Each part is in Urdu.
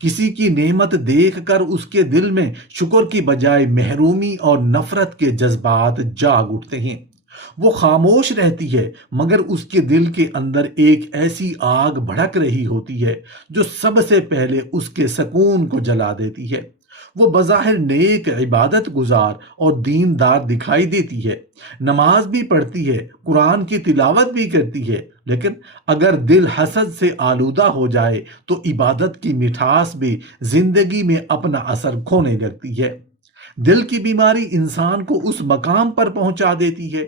کسی کی نعمت دیکھ کر اس کے دل میں شکر کی بجائے محرومی اور نفرت کے جذبات جاگ اٹھتے ہیں۔ وہ خاموش رہتی ہے مگر اس کے دل کے اندر ایک ایسی آگ بھڑک رہی ہوتی ہے جو سب سے پہلے اس کے سکون کو جلا دیتی ہے۔ وہ بظاہر نیک، عبادت گزار اور دیندار دکھائی دیتی ہے، نماز بھی پڑھتی ہے، قرآن کی تلاوت بھی کرتی ہے، لیکن اگر دل حسد سے آلودہ ہو جائے تو عبادت کی مٹھاس بھی زندگی میں اپنا اثر کھونے لگتی ہے۔ دل کی بیماری انسان کو اس مقام پر پہنچا دیتی ہے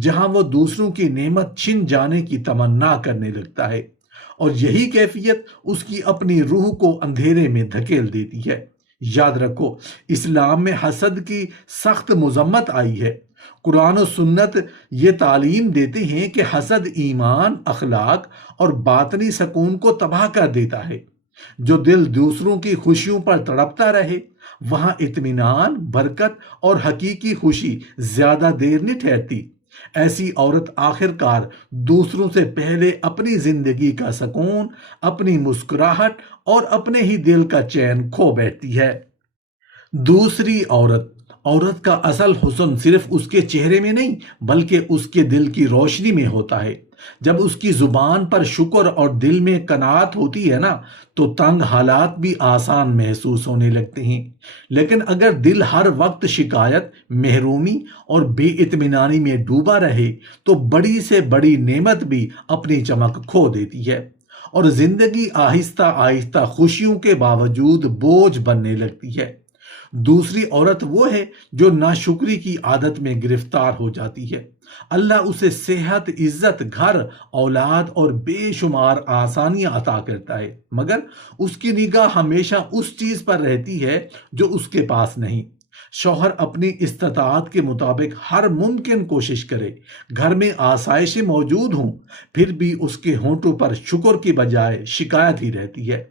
جہاں وہ دوسروں کی نعمت چھن جانے کی تمنا کرنے لگتا ہے، اور یہی کیفیت اس کی اپنی روح کو اندھیرے میں دھکیل دیتی ہے۔ یاد رکھو، اسلام میں حسد کی سخت مذمت آئی ہے۔ قرآن و سنت یہ تعلیم دیتے ہیں کہ حسد ایمان، اخلاق اور باطنی سکون کو تباہ کر دیتا ہے۔ جو دل دوسروں کی خوشیوں پر تڑپتا رہے، وہاں اطمینان، برکت اور حقیقی خوشی زیادہ دیر نہیں ٹھہرتی۔ ایسی عورت آخر کار دوسروں سے پہلے اپنی زندگی کا سکون، اپنی مسکراہٹ اور اپنے ہی دل کا چین کھو بیٹھتی ہے۔ دوسری عورت کا اصل حسن صرف اس کے چہرے میں نہیں بلکہ اس کے دل کی روشنی میں ہوتا ہے۔ جب اس کی زبان پر شکر اور دل میں قناعت ہوتی ہے نا، تو تنگ حالات بھی آسان محسوس ہونے لگتے ہیں۔ لیکن اگر دل ہر وقت شکایت، محرومی اور بے اطمینانی میں ڈوبا رہے تو بڑی سے بڑی نعمت بھی اپنی چمک کھو دیتی ہے، اور زندگی آہستہ آہستہ خوشیوں کے باوجود بوجھ بننے لگتی ہے۔ دوسری عورت وہ ہے جو ناشکری کی عادت میں گرفتار ہو جاتی ہے۔ اللہ اسے صحت، عزت، گھر، اولاد اور بے شمار آسانیاں عطا کرتا ہے، مگر اس کی نگاہ ہمیشہ اس چیز پر رہتی ہے جو اس کے پاس نہیں۔ شوہر اپنی استطاعت کے مطابق ہر ممکن کوشش کرے، گھر میں آسائشیں موجود ہوں، پھر بھی اس کے ہونٹوں پر شکر کی بجائے شکایت ہی رہتی ہے۔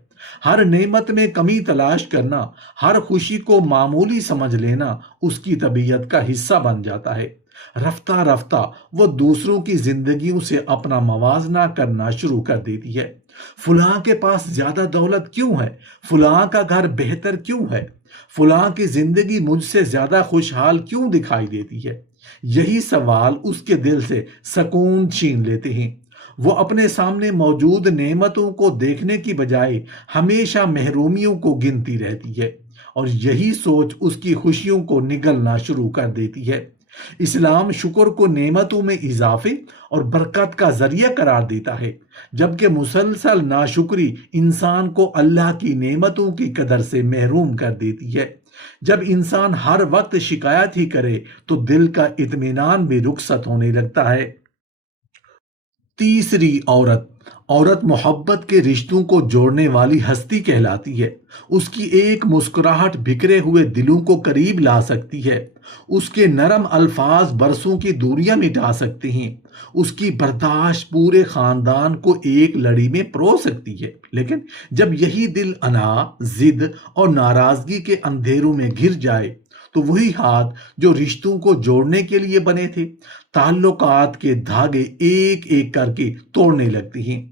ہر نعمت میں کمی تلاش کرنا، ہر خوشی کو معمولی سمجھ لینا اس کی طبیعت کا حصہ بن جاتا ہے۔ رفتہ رفتہ وہ دوسروں کی زندگیوں سے اپنا موازنہ کرنا شروع کر دیتی ہے۔ فلاں کے پاس زیادہ دولت کیوں ہے؟ فلاں کا گھر بہتر کیوں ہے؟ فلاں کی زندگی مجھ سے زیادہ خوشحال کیوں دکھائی دیتی ہے؟ یہی سوال اس کے دل سے سکون چھین لیتے ہیں۔ وہ اپنے سامنے موجود نعمتوں کو دیکھنے کی بجائے ہمیشہ محرومیوں کو گنتی رہتی ہے، اور یہی سوچ اس کی خوشیوں کو نگلنا شروع کر دیتی ہے۔ اسلام شکر کو نعمتوں میں اضافے اور برکت کا ذریعہ قرار دیتا ہے، جبکہ مسلسل ناشکری انسان کو اللہ کی نعمتوں کی قدر سے محروم کر دیتی ہے۔ جب انسان ہر وقت شکایت ہی کرے تو دل کا اطمینان بھی رخصت ہونے لگتا ہے۔ تیسری عورت محبت کے رشتوں کو جوڑنے والی ہستی کہلاتی ہے۔ اس کی ایک مسکراہٹ بکھرے ہوئے دلوں کو قریب لا سکتی ہے۔ اس کے نرم الفاظ برسوں کی دوریاں مٹا سکتے ہیں۔ اس کی برداشت پورے خاندان کو ایک لڑی میں پرو سکتی ہے۔ لیکن جب یہی دل انا، ضد اور ناراضگی کے اندھیروں میں گر جائے تو وہی ہاتھ جو رشتوں کو جوڑنے کے لیے بنے تھے، تعلقات کے دھاگے ایک ایک کر کے توڑنے لگتی ہیں۔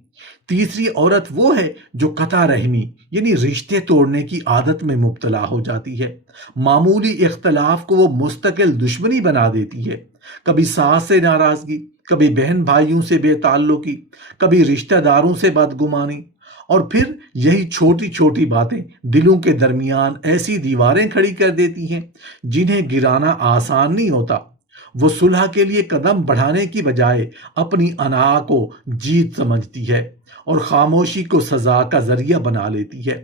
تیسری عورت وہ ہے جو قطع رحمی یعنی رشتے توڑنے کی عادت میں مبتلا ہو جاتی ہے۔ معمولی اختلاف کو وہ مستقل دشمنی بنا دیتی ہے۔ کبھی ساس سے ناراضگی، کبھی بہن بھائیوں سے بے تعلقی، کبھی رشتہ داروں سے بدگمانی، اور پھر یہی چھوٹی چھوٹی باتیں دلوں کے درمیان ایسی دیواریں کھڑی کر دیتی ہیں جنہیں گرانا آسان نہیں ہوتا۔ وہ صلح کے لیے قدم بڑھانے کی بجائے اپنی انا کو جیت سمجھتی ہے اور خاموشی کو سزا کا ذریعہ بنا لیتی ہے۔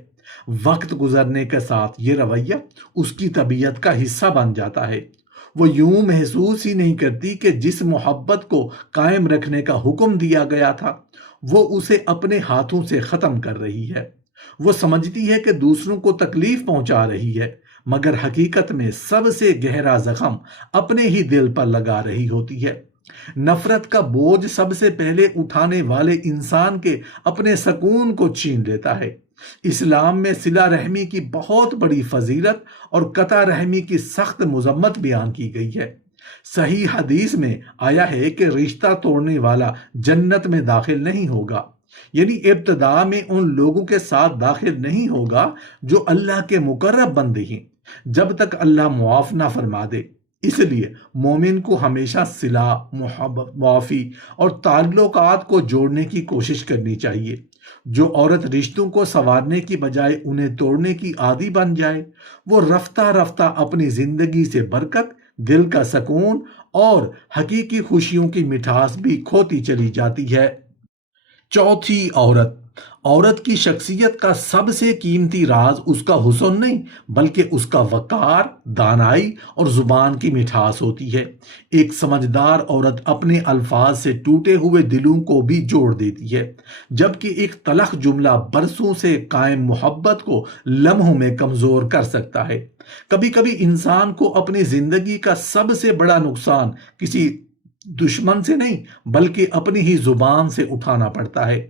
وقت گزرنے کے ساتھ یہ رویہ اس کی طبیعت کا حصہ بن جاتا ہے۔ وہ یوں محسوس ہی نہیں کرتی کہ جس محبت کو قائم رکھنے کا حکم دیا گیا تھا وہ اسے اپنے ہاتھوں سے ختم کر رہی ہے۔ وہ سمجھتی ہے کہ دوسروں کو تکلیف پہنچا رہی ہے، مگر حقیقت میں سب سے گہرا زخم اپنے ہی دل پر لگا رہی ہوتی ہے۔ نفرت کا بوجھ سب سے پہلے اٹھانے والے انسان کے اپنے سکون کو چھین لیتا ہے۔ اسلام میں صلہ رحمی کی بہت بڑی فضیلت اور قطع رحمی کی سخت مذمت بیان کی گئی ہے۔ صحیح حدیث میں آیا ہے کہ رشتہ توڑنے والا جنت میں داخل نہیں ہوگا۔ یعنی ابتدا میں ان لوگوں کے ساتھ داخل نہیں ہوگا جو اللہ کے مقرب بندے ہیں، جب تک اللہ معاف نہ فرما دے۔ اس لیے مومن کو ہمیشہ صلہ، محبت، معافی اور تعلقات کو جوڑنے کی کوشش کرنی چاہیے۔ جو عورت رشتوں کو سنوارنے کی بجائے انہیں توڑنے کی عادی بن جائے، وہ رفتہ رفتہ اپنی زندگی سے برکت، دل کا سکون اور حقیقی خوشیوں کی مٹھاس بھی کھوتی چلی جاتی ہے۔ چوتھی، عورت۔ عورت کی شخصیت کا سب سے قیمتی راز اس کا حسن نہیں، بلکہ اس کا وقار، دانائی اور زبان کی مٹھاس ہوتی ہے۔ ایک سمجھدار عورت اپنے الفاظ سے ٹوٹے ہوئے دلوں کو بھی جوڑ دیتی ہے، جبکہ ایک تلخ جملہ برسوں سے قائم محبت کو لمحوں میں کمزور کر سکتا ہے۔ کبھی کبھی انسان کو اپنی زندگی کا سب سے بڑا نقصان کسی دشمن سے نہیں، بلکہ اپنی ہی زبان سے اٹھانا پڑتا ہے۔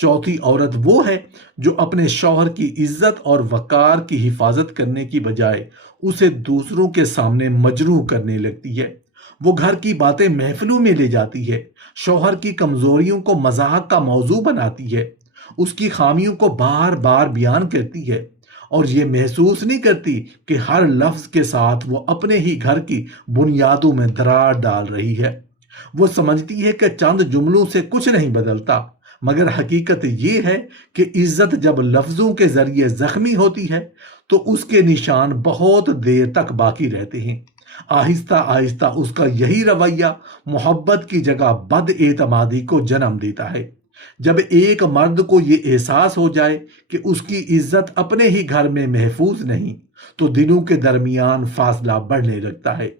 چوتھی عورت وہ ہے جو اپنے شوہر کی عزت اور وقار کی حفاظت کرنے کی بجائے اسے دوسروں کے سامنے مجروح کرنے لگتی ہے۔ وہ گھر کی باتیں محفلوں میں لے جاتی ہے، شوہر کی کمزوریوں کو مذاق کا موضوع بناتی ہے، اس کی خامیوں کو بار بار بیان کرتی ہے، اور یہ محسوس نہیں کرتی کہ ہر لفظ کے ساتھ وہ اپنے ہی گھر کی بنیادوں میں دراڑ ڈال رہی ہے۔ وہ سمجھتی ہے کہ چند جملوں سے کچھ نہیں بدلتا، مگر حقیقت یہ ہے کہ عزت جب لفظوں کے ذریعے زخمی ہوتی ہے تو اس کے نشان بہت دیر تک باقی رہتے ہیں۔ آہستہ آہستہ اس کا یہی رویہ محبت کی جگہ بد اعتمادی کو جنم دیتا ہے۔ جب ایک مرد کو یہ احساس ہو جائے کہ اس کی عزت اپنے ہی گھر میں محفوظ نہیں، تو دلوں کے درمیان فاصلہ بڑھنے لگتا ہے۔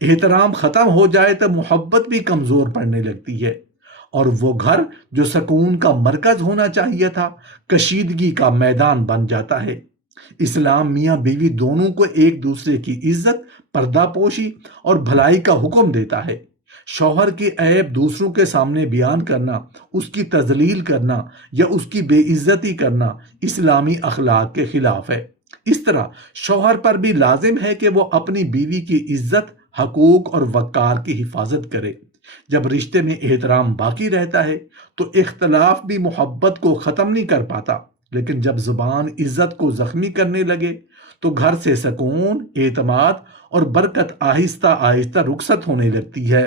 احترام ختم ہو جائے تو محبت بھی کمزور پڑنے لگتی ہے، اور وہ گھر جو سکون کا مرکز ہونا چاہیے تھا، کشیدگی کا میدان بن جاتا ہے۔ اسلام میاں بیوی دونوں کو ایک دوسرے کی عزت، پردہ پوشی اور بھلائی کا حکم دیتا ہے۔ شوہر کے عیب دوسروں کے سامنے بیان کرنا، اس کی تذلیل کرنا یا اس کی بے عزتی کرنا اسلامی اخلاق کے خلاف ہے۔ اس طرح شوہر پر بھی لازم ہے کہ وہ اپنی بیوی کی عزت، حقوق اور وقار کی حفاظت کرے۔ جب رشتے میں احترام باقی رہتا ہے تو اختلاف بھی محبت کو ختم نہیں کر پاتا، لیکن جب زبان عزت کو زخمی کرنے لگے تو گھر سے سکون، اعتماد اور برکت آہستہ آہستہ رخصت ہونے لگتی ہے۔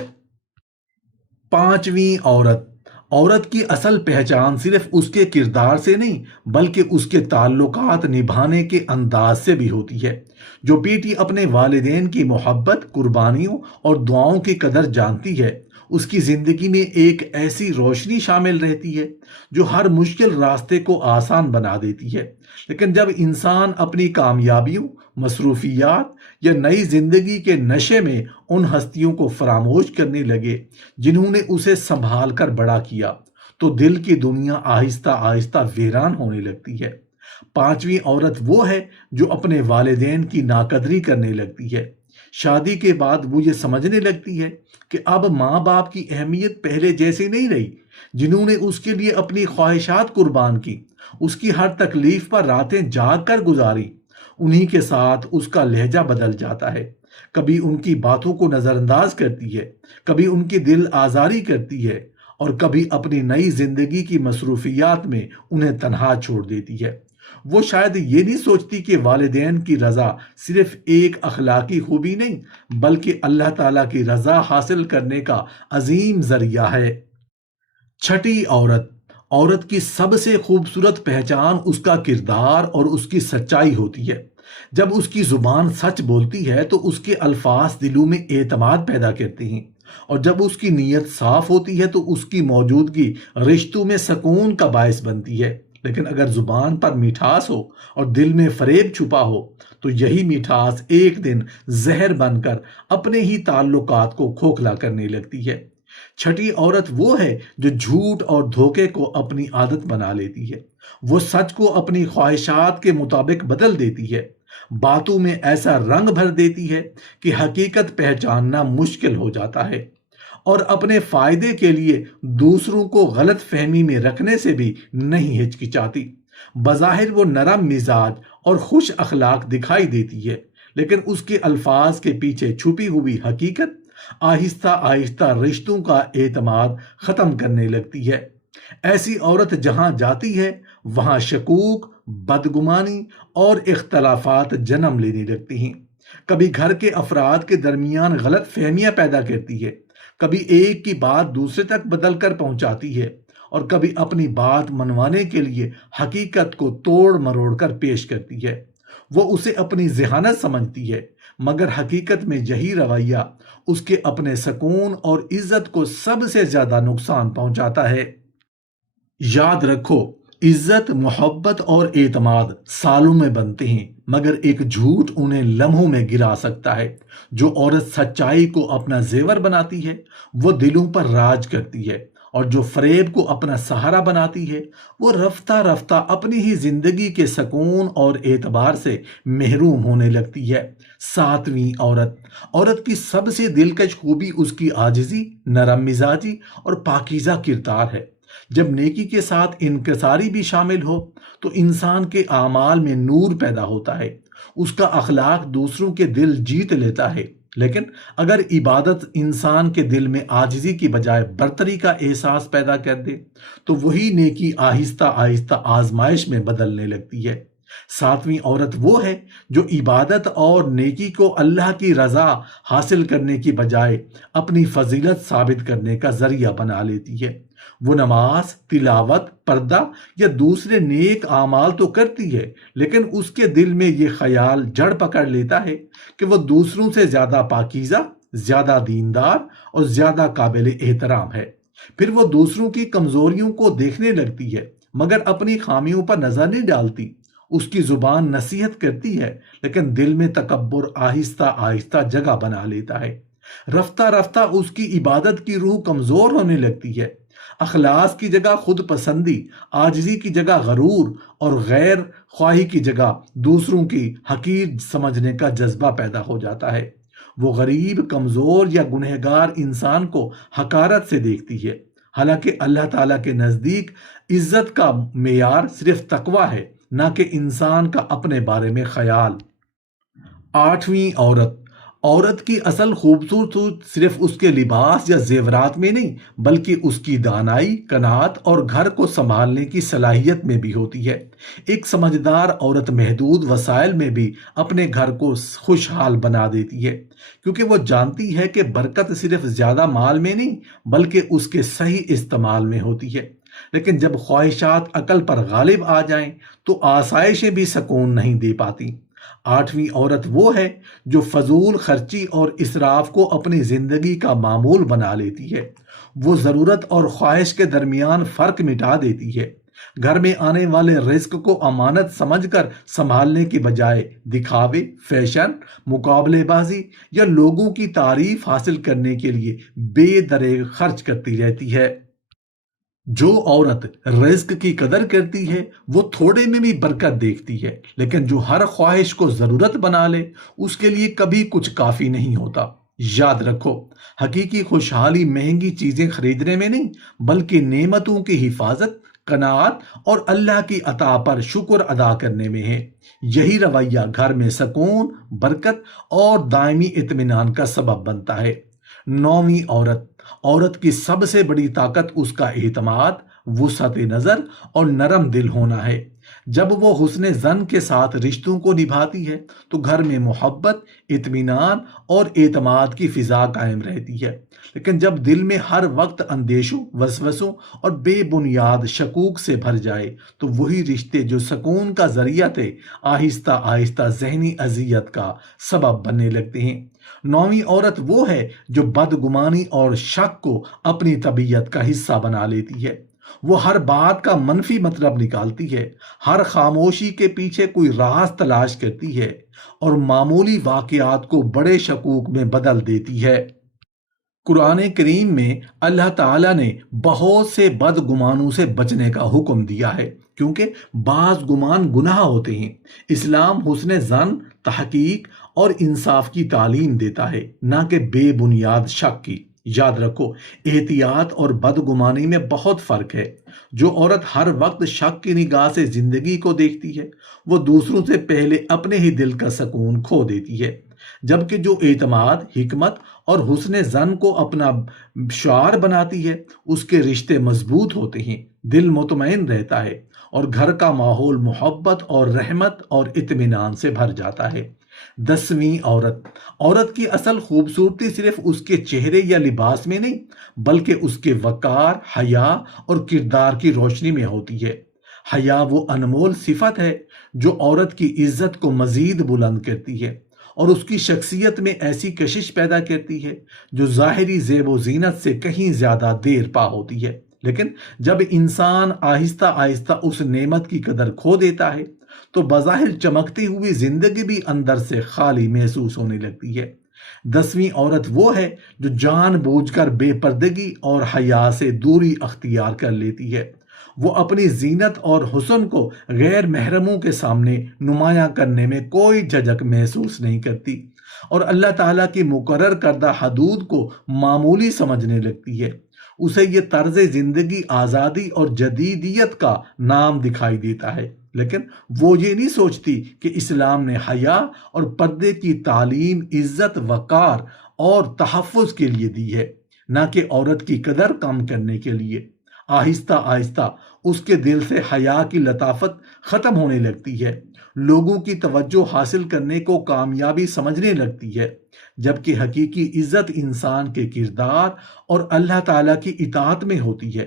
پانچویں، عورت۔ عورت کی اصل پہچان صرف اس کے کردار سے نہیں، بلکہ اس کے تعلقات نبھانے کے انداز سے بھی ہوتی ہے۔ جو بیٹی اپنے والدین کی محبت، قربانیوں اور دعاؤں کی قدر جانتی ہے، اس کی زندگی میں ایک ایسی روشنی شامل رہتی ہے جو ہر مشکل راستے کو آسان بنا دیتی ہے۔ لیکن جب انسان اپنی کامیابیوں، مصروفیات یا نئی زندگی کے نشے میں ان ہستیوں کو فراموش کرنے لگے جنہوں نے اسے سنبھال کر بڑا کیا، تو دل کی دنیا آہستہ آہستہ ویران ہونے لگتی ہے۔ پانچویں عورت وہ ہے جو اپنے والدین کی ناقدری کرنے لگتی ہے۔ شادی کے بعد وہ یہ سمجھنے لگتی ہے کہ اب ماں باپ کی اہمیت پہلے جیسی نہیں رہی، جنہوں نے اس کے لیے اپنی خواہشات قربان کی، اس کی ہر تکلیف پر راتیں جاگ کر گزاری۔ انہی کے ساتھ اس کا لہجہ بدل جاتا ہے، کبھی ان کی باتوں کو نظر انداز کرتی ہے، کبھی ان کی دل آزاری کرتی ہے، اور کبھی اپنی نئی زندگی کی مصروفیات میں انہیں تنہا چھوڑ دیتی ہے۔ وہ شاید یہ نہیں سوچتی کہ والدین کی رضا صرف ایک اخلاقی خوبی نہیں، بلکہ اللہ تعالیٰ کی رضا حاصل کرنے کا عظیم ذریعہ ہے۔ چھٹی، عورت۔ عورت کی سب سے خوبصورت پہچان اس کا کردار اور اس کی سچائی ہوتی ہے۔ جب اس کی زبان سچ بولتی ہے تو اس کے الفاظ دلوں میں اعتماد پیدا کرتے ہیں، اور جب اس کی نیت صاف ہوتی ہے تو اس کی موجودگی رشتوں میں سکون کا باعث بنتی ہے۔ لیکن اگر زبان پر مٹھاس ہو اور دل میں فریب چھپا ہو تو یہی مٹھاس ایک دن زہر بن کر اپنے ہی تعلقات کو کھوکھلا کرنے لگتی ہے۔ چھٹی عورت وہ ہے جو جھوٹ اور دھوکے کو اپنی عادت بنا لیتی ہے۔ وہ سچ کو اپنی خواہشات کے مطابق بدل دیتی ہے، باتوں میں ایسا رنگ بھر دیتی ہے کہ حقیقت پہچاننا مشکل ہو جاتا ہے، اور اپنے فائدے کے لیے دوسروں کو غلط فہمی میں رکھنے سے بھی نہیں ہچکچاتی۔ بظاہر وہ نرم مزاج اور خوش اخلاق دکھائی دیتی ہے، لیکن اس کے الفاظ کے پیچھے چھپی ہوئی حقیقت آہستہ آہستہ رشتوں کا اعتماد ختم کرنے لگتی ہے۔ ایسی عورت جہاں جاتی ہے وہاں شکوک، بدگمانی اور اختلافات جنم لینے لگتی ہیں۔ کبھی گھر کے افراد کے درمیان غلط فہمیاں پیدا کرتی ہے، کبھی ایک کی بات دوسرے تک بدل کر پہنچاتی ہے، اور کبھی اپنی بات منوانے کے لیے حقیقت کو توڑ مروڑ کر پیش کرتی ہے۔ وہ اسے اپنی ذہانت سمجھتی ہے، مگر حقیقت میں یہی رویہ اس کے اپنے سکون اور عزت کو سب سے زیادہ نقصان پہنچاتا ہے۔ یاد رکھو، عزت، محبت اور اعتماد سالوں میں بنتے ہیں، مگر ایک جھوٹ انہیں لمحوں میں گرا سکتا ہے۔ جو عورت سچائی کو اپنا زیور بناتی ہے وہ دلوں پر راج کرتی ہے، اور جو فریب کو اپنا سہارا بناتی ہے وہ رفتہ رفتہ اپنی ہی زندگی کے سکون اور اعتبار سے محروم ہونے لگتی ہے۔ ساتویں عورت، عورت کی سب سے دلکش خوبی اس کی عاجزی، نرم مزاجی اور پاکیزہ کردار ہے۔ جب نیکی کے ساتھ انکساری بھی شامل ہو تو انسان کے اعمال میں نور پیدا ہوتا ہے، اس کا اخلاق دوسروں کے دل جیت لیتا ہے۔ لیکن اگر عبادت انسان کے دل میں عاجزی کی بجائے برتری کا احساس پیدا کر دے تو وہی نیکی آہستہ آہستہ آزمائش میں بدلنے لگتی ہے۔ ساتویں عورت وہ ہے جو عبادت اور نیکی کو اللہ کی رضا حاصل کرنے کی بجائے اپنی فضیلت ثابت کرنے کا ذریعہ بنا لیتی ہے۔ وہ نماز، تلاوت، پردہ یا دوسرے نیک اعمال تو کرتی ہے، لیکن اس کے دل میں یہ خیال جڑ پکڑ لیتا ہے کہ وہ دوسروں سے زیادہ پاکیزہ، زیادہ دیندار اور زیادہ قابل احترام ہے۔ پھر وہ دوسروں کی کمزوریوں کو دیکھنے لگتی ہے، مگر اپنی خامیوں پر نظر نہیں ڈالتی۔ اس کی زبان نصیحت کرتی ہے، لیکن دل میں تکبر آہستہ آہستہ جگہ بنا لیتا ہے۔ رفتہ رفتہ اس کی عبادت کی روح کمزور ہونے لگتی ہے۔ اخلاص کی جگہ خود پسندی، عاجزی کی جگہ غرور اور غیر خواہی کی جگہ دوسروں کی حقیر سمجھنے کا جذبہ پیدا ہو جاتا ہے۔ وہ غریب، کمزور یا گنہگار انسان کو حقارت سے دیکھتی ہے، حالانکہ اللہ تعالیٰ کے نزدیک عزت کا معیار صرف تقوی ہے، نہ کہ انسان کا اپنے بارے میں خیال۔ آٹھویں عورت، عورت کی اصل خوبصورتی صرف اس کے لباس یا زیورات میں نہیں بلکہ اس کی دانائی، قناعت اور گھر کو سنبھالنے کی صلاحیت میں بھی ہوتی ہے۔ ایک سمجھدار عورت محدود وسائل میں بھی اپنے گھر کو خوشحال بنا دیتی ہے، کیونکہ وہ جانتی ہے کہ برکت صرف زیادہ مال میں نہیں بلکہ اس کے صحیح استعمال میں ہوتی ہے۔ لیکن جب خواہشات عقل پر غالب آ جائیں تو آسائشیں بھی سکون نہیں دے پاتی۔ آٹھویں عورت وہ ہے جو فضول خرچی اور اسراف کو اپنی زندگی کا معمول بنا لیتی ہے۔ وہ ضرورت اور خواہش کے درمیان فرق مٹا دیتی ہے۔ گھر میں آنے والے رزق کو امانت سمجھ کر سنبھالنے کی بجائے دکھاوے، فیشن، مقابلے بازی یا لوگوں کی تعریف حاصل کرنے کے لیے بے دریغ خرچ کرتی رہتی ہے۔ جو عورت رزق کی قدر کرتی ہے وہ تھوڑے میں بھی برکت دیکھتی ہے، لیکن جو ہر خواہش کو ضرورت بنا لے اس کے لیے کبھی کچھ کافی نہیں ہوتا۔ یاد رکھو، حقیقی خوشحالی مہنگی چیزیں خریدنے میں نہیں بلکہ نعمتوں کی حفاظت، قناعت اور اللہ کی عطا پر شکر ادا کرنے میں ہے۔ یہی رویہ گھر میں سکون، برکت اور دائمی اطمینان کا سبب بنتا ہے۔ نویں عورت، عورت کی سب سے بڑی طاقت اس کا اعتماد، وسعت نظر اور نرم دل ہونا ہے۔ جب وہ حسن ظن کے ساتھ رشتوں کو نبھاتی ہے تو گھر میں محبت، اطمینان اور اعتماد کی فضا قائم رہتی ہے۔ لیکن جب دل میں ہر وقت اندیشوں، وسوسوں اور بے بنیاد شکوک سے بھر جائے تو وہی رشتے جو سکون کا ذریعہ تھے آہستہ آہستہ ذہنی اذیت کا سبب بننے لگتے ہیں۔ نویں عورت وہ ہے جو بدگمانی اور شک کو اپنی طبیعت کا حصہ بنا لیتی ہے۔ وہ ہر بات کا منفی مطلب نکالتی ہے، ہر خاموشی کے پیچھے کوئی راز تلاش کرتی ہے اور معمولی واقعات کو بڑے شکوک میں بدل دیتی ہے۔ قرآن کریم میں اللہ تعالیٰ نے بہت سے بدگمانوں سے بچنے کا حکم دیا ہے، کیونکہ بعض گمان گناہ ہوتے ہیں۔ اسلام حسن ظن، تحقیق اور انصاف کی تعلیم دیتا ہے، نہ کہ بے بنیاد شک کی۔ یاد رکھو، احتیاط اور بدگمانی میں بہت فرق ہے۔ جو عورت ہر وقت شک کی نگاہ سے زندگی کو دیکھتی ہے، وہ دوسروں سے پہلے اپنے ہی دل کا سکون کھو دیتی ہے، جبکہ جو اعتماد، حکمت اور حسن زن کو اپنا شعار بناتی ہے، اس کے رشتے مضبوط ہوتے ہیں، دل مطمئن رہتا ہے، اور گھر کا ماحول محبت اور رحمت اور اطمینان سے بھر جاتا ہے۔ 10ویں عورت۔ عورت کی اصل خوبصورتی صرف اس کے چہرے یا لباس میں نہیں، بلکہ اس کے وقار، حیا اور کردار کی روشنی میں ہوتی ہے۔ حیا وہ انمول صفت ہے جو عورت کی عزت کو مزید بلند کرتی ہے اور اس کی شخصیت میں ایسی کشش پیدا کرتی ہے جو ظاہری زیب و زینت سے کہیں زیادہ دیر پا ہوتی ہے۔ لیکن جب انسان آہستہ آہستہ اس نعمت کی قدر کھو دیتا ہے تو بظاہر چمکتی ہوئی زندگی بھی اندر سے خالی محسوس ہونے لگتی ہے۔ 10ویں عورت وہ ہے جو جان بوجھ کر بے پردگی اور حیا سے دوری اختیار کر لیتی ہے۔ وہ اپنی زینت اور حسن کو غیر محرموں کے سامنے نمایاں کرنے میں کوئی جھجک محسوس نہیں کرتی، اور اللہ تعالیٰ کی مقرر کردہ حدود کو معمولی سمجھنے لگتی ہے۔ اسے یہ طرز زندگی آزادی اور جدیدیت کا نام دکھائی دیتا ہے، لیکن وہ یہ نہیں سوچتی کہ اسلام نے حیا اور پردے کی تعلیم عزت، وقار اور تحفظ کے لیے دی ہے، نہ کہ عورت کی قدر کم کرنے کے لیے۔ آہستہ آہستہ اس کے دل سے حیا کی لطافت ختم ہونے لگتی ہے، لوگوں کی توجہ حاصل کرنے کو کامیابی سمجھنے لگتی ہے، جبکہ حقیقی عزت انسان کے کردار اور اللہ تعالیٰ کی اطاعت میں ہوتی ہے۔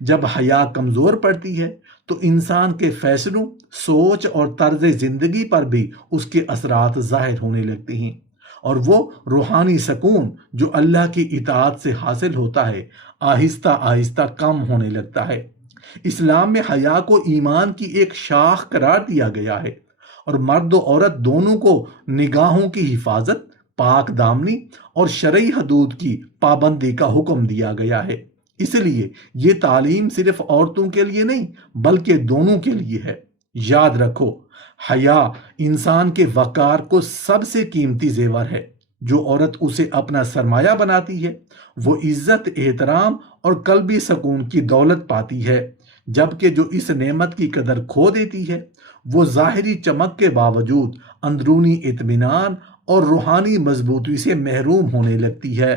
جب حیا کمزور پڑتی ہے تو انسان کے فیصلوں، سوچ اور طرز زندگی پر بھی اس کے اثرات ظاہر ہونے لگتے ہیں، اور وہ روحانی سکون جو اللہ کی اطاعت سے حاصل ہوتا ہے آہستہ آہستہ کم ہونے لگتا ہے۔ اسلام میں حیا کو ایمان کی ایک شاخ قرار دیا گیا ہے، اور مرد و عورت دونوں کو نگاہوں کی حفاظت، پاک دامنی اور شرعی حدود کی پابندی کا حکم دیا گیا ہے۔ اس لیے یہ تعلیم صرف عورتوں کے لیے نہیں بلکہ دونوں کے لیے ہے۔ یاد رکھو، حیا انسان کے وقار کو سب سے قیمتی زیور ہے۔ جو عورت اسے اپنا سرمایہ بناتی ہے وہ عزت، احترام اور قلبی سکون کی دولت پاتی ہے، جبکہ جو اس نعمت کی قدر کھو دیتی ہے وہ ظاہری چمک کے باوجود اندرونی اطمینان اور روحانی مضبوطی سے محروم ہونے لگتی ہے۔